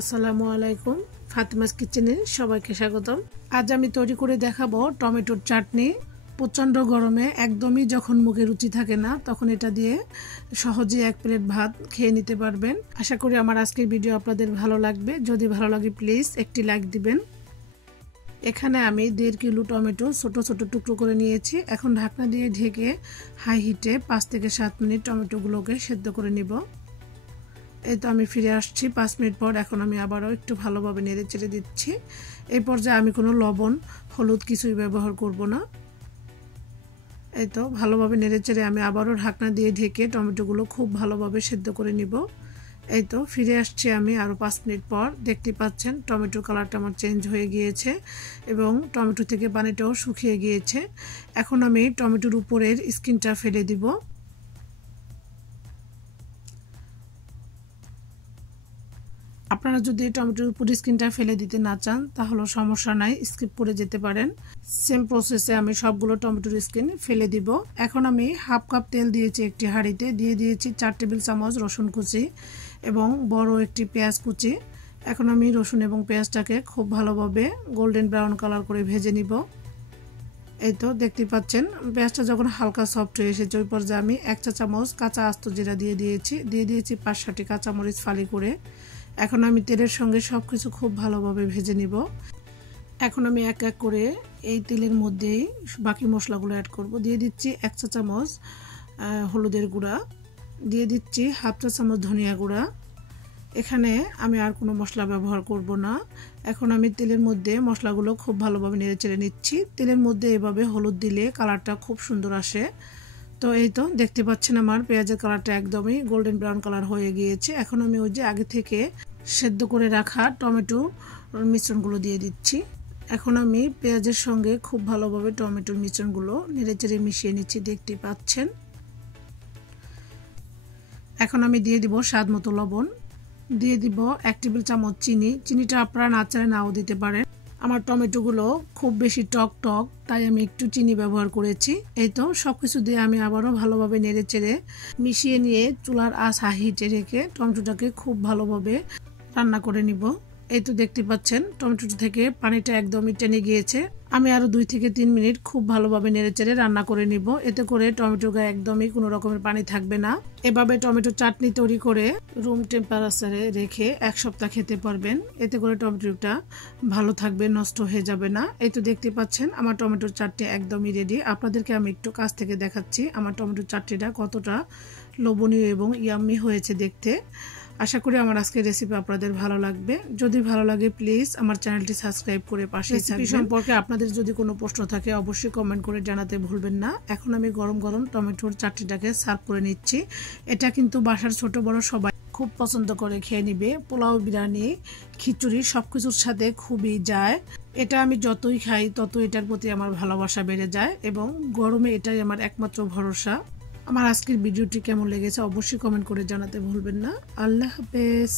আসসালামু আলাইকুম, ফাতিমাস কিচেনে সবাইকে স্বাগতম। আজ আমি তৈরি করে দেখাবো টমেটোর চাটনি। প্রচণ্ড গরমে একদমই যখন মুখে রুচি থাকে না তখন এটা দিয়ে সহজে এক প্লেট ভাত খেয়ে নিতে পারবেন। আশা করি আমার আজকের ভিডিও আপনাদের ভালো লাগবে। যদি ভালো লাগে প্লিজ একটি লাইক দিবেন। এখানে আমি 1.5 কিলো টমেটো ছোট ছোট টুকরো করে নিয়েছি। এখন ঢাকনা দিয়ে ঢেকে হাই হিটে 5 থেকে 7 মিনিট টমেটোগুলোকে সেদ্ধ করে নিব। এই তো আমি ফিরে আসছি 5 মিনিট পর। এখন আমি আবারও একটু ভালোভাবে নেড়ে চেড়ে দিচ্ছি। এই পর্যায়ে আমি কোনো লবণ হলুদ কিছুই ব্যবহার করব না। এই তো ভালোভাবে নেড়ে চেড়ে আমি আবারও ঢাকনা দিয়ে ঢেকে টমেটোগুলো খুব ভালোভাবে সেদ্ধ করে নিব। এই তো ফিরে আসছি আমি আরও 5 মিনিট পর। দেখতে পাচ্ছেন টমেটোর কালারটা আমার চেঞ্জ হয়ে গিয়েছে এবং টমেটো থেকে পানিটাও শুকিয়ে গিয়েছে। এখন আমি টমেটোর উপরের স্কিনটা ফেলে দিব। আপনারা যদি টমেটোর উপর স্কিনটা ফেলে দিতে না চান তাহলে সমস্যা নাই, স্কিপ করে যেতে পারেন। সেম প্রসেসে আমি সবগুলো টমেটোর স্কিন ফেলে দিব। এখন আমি হাফ কাপ তেল দিয়েছি একটি হাঁড়িতে, দিয়ে দিয়েছি 4 টেবিল চামচ রসুন কুচি এবং বড় একটি পেঁয়াজ কুচি। এখন আমি রসুন এবং পেঁয়াজটাকে খুব ভালোভাবে গোল্ডেন ব্রাউন কালার করে ভেজে নিব। এই তো দেখতে পাচ্ছেন পেঁয়াজটা যখন হালকা সফট হয়ে এসেছে ওই পর্যায়ে আমি 1 চা চামচ কাঁচা আস্ত জিরা দিয়ে দিয়েছি 5-6টি কাঁচামরিচ ফালি করে। এখন আমি তেলের সঙ্গে সব কিছু খুব ভালোভাবে ভেজে নিব। এখন আমি এক এক করে এই তেলের মধ্যেই বাকি মশলাগুলো অ্যাড করব। দিয়ে দিচ্ছি 1 চা চামচ হলুদের গুঁড়া, দিয়ে দিচ্ছি হাফ চা চামচ ধনিয়া গুঁড়া। এখানে আমি আর কোনো মশলা ব্যবহার করব না। এখন আমি তেলের মধ্যে মশলাগুলো খুব ভালোভাবে নেড়ে চেড়ে নিচ্ছি। তেলের মধ্যে এভাবে হলুদ দিলে কালারটা খুব সুন্দর আসে। তো এই তো দেখতে পাচ্ছেন আমার পেঁয়াজের কালারটা একদমই গোল্ডেন ব্রাউন কালার হয়ে গিয়েছে। এখন আমি ওই যে আগে থেকে সেদ্ধ করে রাখা টমেটো মিশ্রণগুলো দিয়ে দিচ্ছি। এখন আমি পেঁয়াজের সঙ্গে খুব ভালোভাবে টমেটোর মিশ্রণগুলো নেড়েচেড়ে মিশিয়ে নিচ্ছি, দেখতে পাচ্ছেন। এখন আমি দিয়ে দিব স্বাদ মতো লবণ, দিয়ে দিব 1 টেবিল চামচ চিনি। চিনিটা আপনারা না চাইলে নাও দিতে পারেন। আমার টমেটোগুলো খুব বেশি টক তাই আমি একটু চিনি ব্যবহার করেছি। এই তো সবকিছু দিয়ে আমি আবারও ভালোভাবে নেড়ে চেড়ে মিশিয়ে নিয়ে চুলার আঁচ হাই হিটে রেখে টমেটোটাকে খুব ভালোভাবে রান্না করে নিব। এই তো দেখতে পাচ্ছেন টমেটো থেকে পানিটা একদমই টেনে গিয়েছে। আমি আরো 2 থেকে 3 মিনিট খুব ভালোভাবে নেড়েচেড়ে রান্না করে নিব। এতে করে টমেটোর গায়ে একদমই কোনো রকমের পানি থাকবে না। এভাবে টমেটো চাটনি তৈরি করে রুম টেম্পারেচারে রেখে 1 সপ্তাহ খেতে পারবেন। এতে করে টমেটোটা ভালো থাকবে, নষ্ট হয়ে যাবে না। এই তো দেখতে পাচ্ছেন আমার টমেটোর চাটনি একদমই রেডি। আপনাদেরকে আমি একটু কাছ থেকে দেখাচ্ছি আমার টমেটোর চাটনিটা কতটা লোভনীয় এবং ইয়াম্মি হয়েছে দেখতে। আশা করি আমার আজকের রেসিপি আপনাদের ভালো লাগবে। যদি ভালো লাগে প্লিজ আমার চ্যানেলটি সাবস্ক্রাইব করে পাশে থাকবেন। রেসিপি সম্পর্কে আপনাদের যদি কোনো প্রশ্ন থাকে অবশ্যই কমেন্ট করে জানাতে ভুলবেন না। এখন আমি গরম গরম টমেটোর চাটনিটাকে সার্ভ করে নিচ্ছি। এটা কিন্তু বাসার ছোট বড় সবাই খুব পছন্দ করে খেয়ে নিবে। পোলাও, বিরিয়ানি, খিচুড়ি সবকিছুর সাথে খুবই যায়। এটা আমি যতই খাই তত এটার প্রতি আমার ভালোবাসা বেড়ে যায় এবং গরমে এটাই আমার একমাত্র ভরসা। আমার আজকের ভিডিওটি কেমন লেগেছে অবশ্যই কমেন্ট করে জানাতে ভুলবেন না। আল্লাহ হাফেজ।